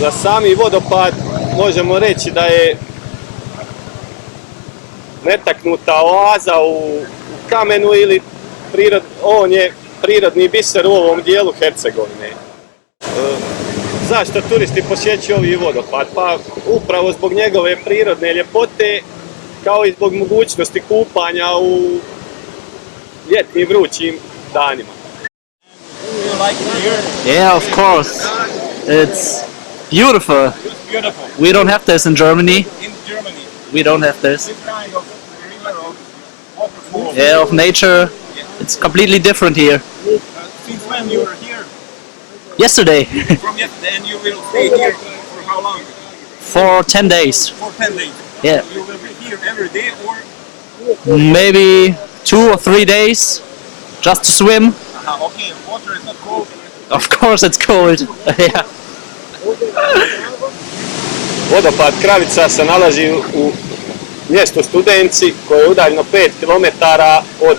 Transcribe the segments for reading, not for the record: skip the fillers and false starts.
Za sami vodopad možemo reći da je netaknuta oaza u kamenu ili on je prirodni biser u ovom dijelu Hercegovine. Zašto turisti posjećuju ovaj vodopad? Pa upravo zbog njegove prirodne ljepote, kao i zbog mogućnosti kupanja u ljetnim vrućim danima. Yeah, of course. It's beautiful. Beautiful. We don't have this in Germany. In Germany, We don't have this. this kind of river of waterfall. Yeah, of nature. It's completely different here. Since when you are here? Yesterday, From yesterday, and you will stay here for how long? for 10 days. For 10 days. Yeah, You will be here every day, or maybe 2 or 3 days just to swim. okay, water is not cold. Of course, it's cold. Yeah. Vodopad Kravica se nalazi u mjestu Studenci koje je udaljeno 5 km od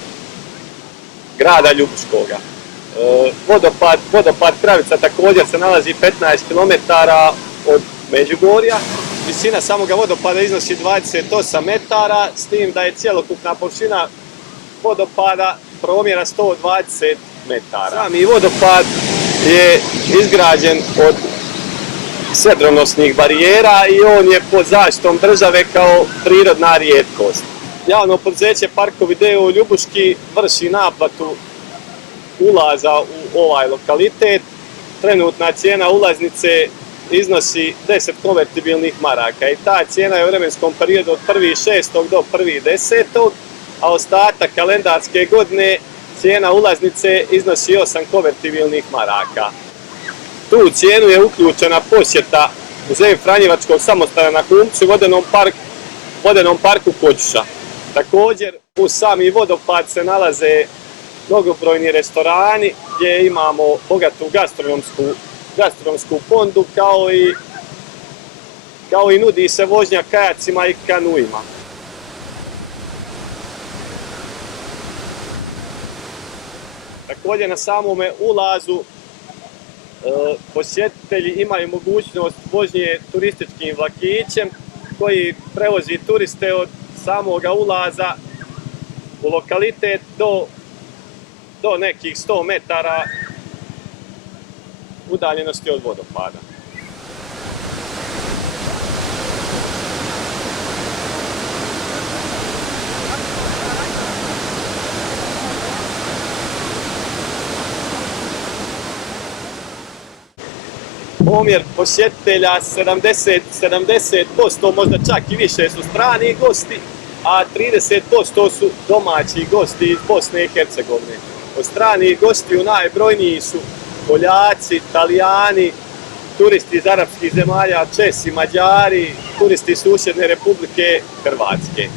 grada Ljubuškoga. Vodopad Kravica također se nalazi 15 km od Međugorja. Visina samoga vodopada iznosi 28 metara, s tim da je cjelokupna površina vodopada promjera 120 metara. Sami vodopad je izgrađen od sedronosnih barijera i on je pod zaštitom države kao prirodna rijetkost. Javno poduzeće Parkovi d.o.o. Ljubuški vrši naplatu ulaza u ovaj lokalitet. Trenutna cijena ulaznice iznosi 10 konvertibilnih maraka i ta cijena je u vremenskom periodu od 1.6. do 1.10. a ostatak kalendarske godine cijena ulaznice iznosi 8 konvertibilnih maraka. Tu cijenu je uključena posjeta Muzeju Franjevačkog samostana na Humcu, vodenom parku Kođuša. Također, uz sami vodopad se nalaze mnogobrojni restorani gdje imamo bogatu gastronomsku ponudu, kao i nudi se vožnja kajacima i kanuima. Također na samome ulazu posjetitelji imaju mogućnost vožnje turističkim vlakićem koji prevozi turiste od samoga ulaza u lokalitet do nekih 100 metara udaljenosti od vodopada. Omjer posjetitelja 70%, možda čak i više su strani gosti, a 30% su domaći gosti iz Bosne i Hercegovine. Od stranih gostiju najbrojniji su Poljaci, Italijani, turisti iz arapskih zemalja, Česi, Mađari, turisti iz susjedne Republike Hrvatske.